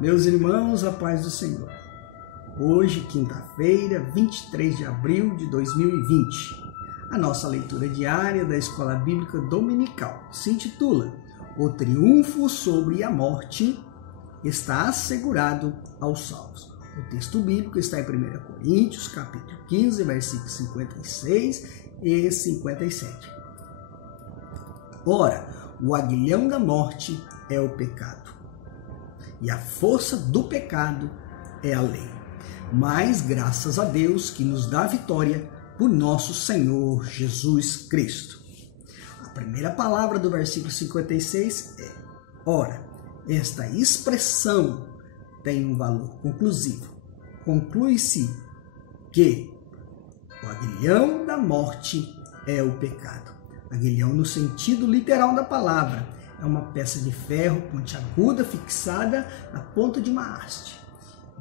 Meus irmãos, a paz do Senhor. Hoje, quinta-feira, 23 de abril de 2020, a nossa leitura diária da Escola Bíblica Dominical se intitula O Triunfo sobre a Morte está assegurado aos salvos. O texto bíblico está em 1 Coríntios, capítulo 15, versículos 56 e 57. Ora, o aguilhão da morte é o pecado, e a força do pecado é a lei. Mas graças a Deus que nos dá vitória por nosso Senhor Jesus Cristo. A primeira palavra do versículo 56 é: ora, esta expressão tem um valor conclusivo. Conclui-se que o aguilhão da morte é o pecado. Aguilhão no sentido literal da palavra. É uma peça de ferro pontiaguda fixada na ponta de uma haste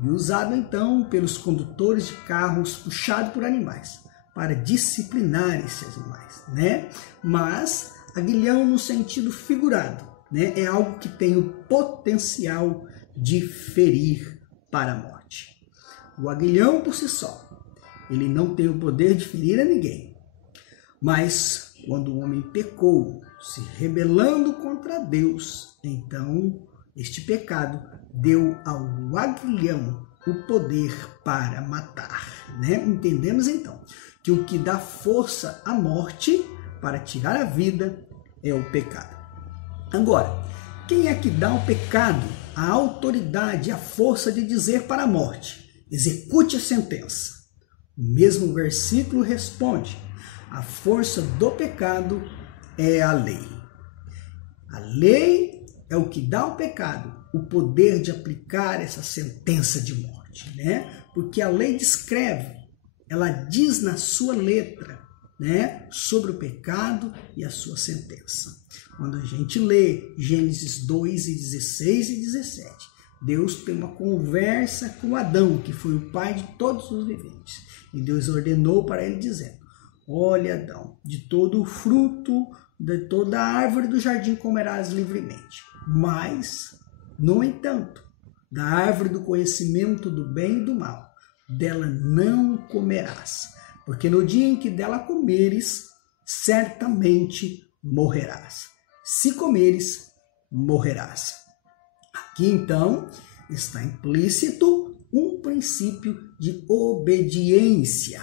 e usado então pelos condutores de carros puxado por animais para disciplinar esses animais, né? Mas aguilhão no sentido figurado, né? É algo que tem o potencial de ferir para a morte. O aguilhão por si só, ele não tem o poder de ferir a ninguém, mas quando o homem pecou, se rebelando contra Deus, então este pecado deu ao aguilhão o poder para matar, né? Entendemos então que o que dá força à morte para tirar a vida é o pecado. Agora, quem é que dá ao pecado a autoridade, a força de dizer para a morte: execute a sentença? O mesmo versículo responde: a força do pecado é a lei. A lei é o que dá ao pecado o poder de aplicar essa sentença de morte, né? Porque a lei descreve, ela diz na sua letra, né, sobre o pecado e a sua sentença. Quando a gente lê Gênesis 2 e 16 e 17, Deus tem uma conversa com Adão, que foi o pai de todos os viventes. E Deus ordenou para ele dizendo: olha, Adão, de todo o fruto, de toda a árvore do jardim comerás livremente. Mas, no entanto, da árvore do conhecimento do bem e do mal, dela não comerás, porque no dia em que dela comeres, certamente morrerás. Se comeres, morrerás. Aqui, então, está implícito um princípio de obediência.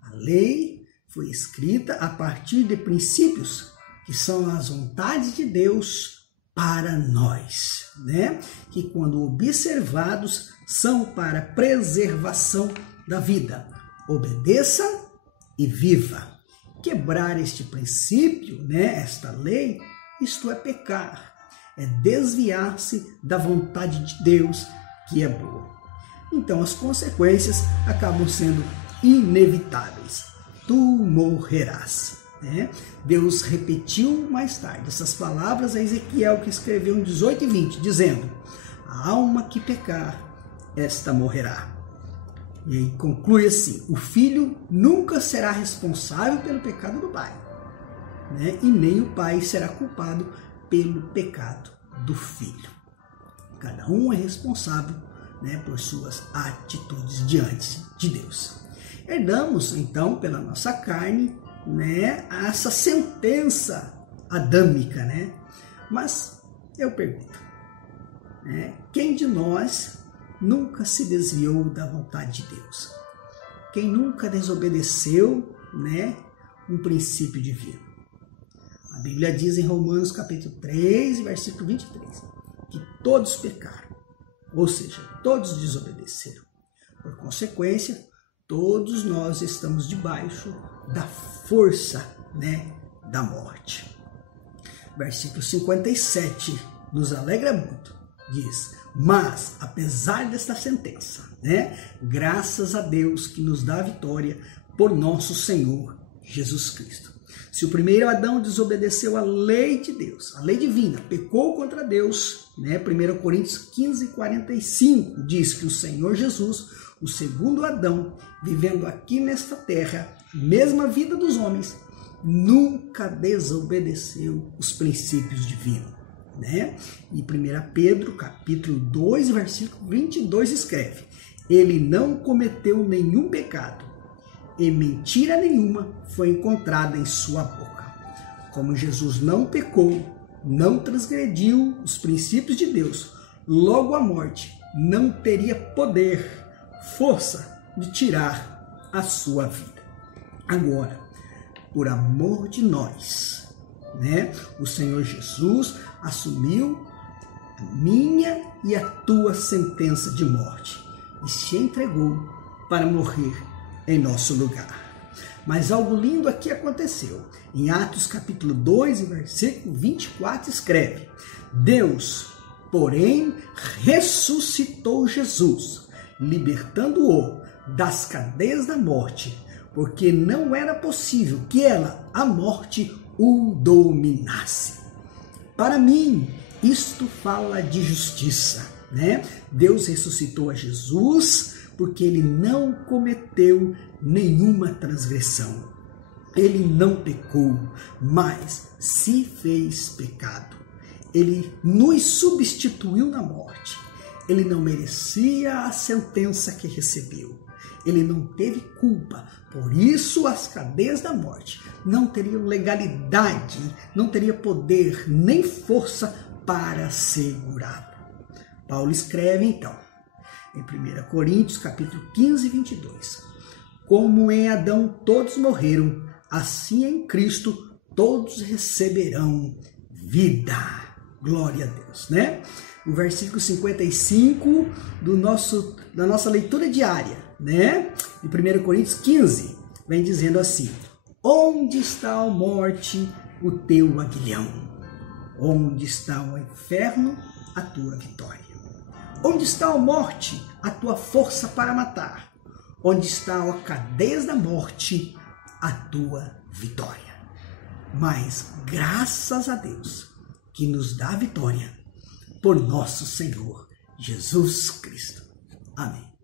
A lei foi escrita a partir de princípios que são as vontades de Deus para nós, né? Que quando observados são para preservação da vida. Obedeça e viva. Quebrar este princípio, né, esta lei, isto é pecar, é desviar-se da vontade de Deus, que é boa. Então as consequências acabam sendo inevitáveis. Tu morrerás. Né? Deus repetiu mais tarde essas palavras a Ezequiel, que escreveu em 18 e 20, dizendo: a alma que pecar, esta morrerá. E aí conclui assim: o filho nunca será responsável pelo pecado do pai, né? E nem o pai será culpado pelo pecado do filho. Cada um é responsável, né, por suas atitudes diante de Deus. Herdamos então pela nossa carne, né, essa sentença adâmica, né? Mas eu pergunto, né, quem de nós nunca se desviou da vontade de Deus? Quem nunca desobedeceu, né, um princípio divino? A Bíblia diz em Romanos capítulo 3, versículo 23, que todos pecaram, ou seja, todos desobedeceram. Por consequência, todos nós estamos debaixo da força, né, da morte. Versículo 57 nos alegra muito. Diz: mas, apesar desta sentença, né, graças a Deus que nos dá a vitória por nosso Senhor Jesus Cristo. Se o primeiro Adão desobedeceu a lei de Deus, a lei divina, pecou contra Deus, né, 1 Coríntios 15, 45, diz que o Senhor Jesus, o segundo Adão, vivendo aqui nesta terra, mesma vida dos homens, nunca desobedeceu os princípios divinos. né? E 1 Pedro, capítulo 2, versículo 22, escreve: ele não cometeu nenhum pecado, e mentira nenhuma foi encontrada em sua boca. Como Jesus não pecou, não transgrediu os princípios de Deus, logo a morte não teria poder, força de tirar a sua vida. Agora, por amor de nós, né, o Senhor Jesus assumiu a minha e a tua sentença de morte e se entregou para morrer em nosso lugar. Mas algo lindo aqui aconteceu. Em Atos capítulo 2, versículo 24, escreve: Deus, porém, ressuscitou Jesus, libertando-o das cadeias da morte, porque não era possível que ela, a morte, o dominasse. Para mim, isto fala de justiça, né? Deus ressuscitou a Jesus porque ele não cometeu nenhuma transgressão. Ele não pecou, mas se fez pecado. Ele nos substituiu na morte. Ele não merecia a sentença que recebeu. Ele não teve culpa. Por isso, as cadeias da morte não teriam legalidade, não teria poder nem força para segurá-lo. Paulo escreve então, em 1 Coríntios, capítulo 15, 22. Como em Adão todos morreram, assim em Cristo todos receberão vida. Glória a Deus, né? O versículo 55 da nossa leitura diária, né? Em 1 Coríntios 15, vem dizendo assim: onde está a morte, o teu aguilhão? Onde está o inferno, a tua vitória? Onde está a morte, a tua força para matar? Onde está a cadeias da morte, a tua vitória? Mas graças a Deus que nos dá a vitória por nosso Senhor Jesus Cristo. Amém.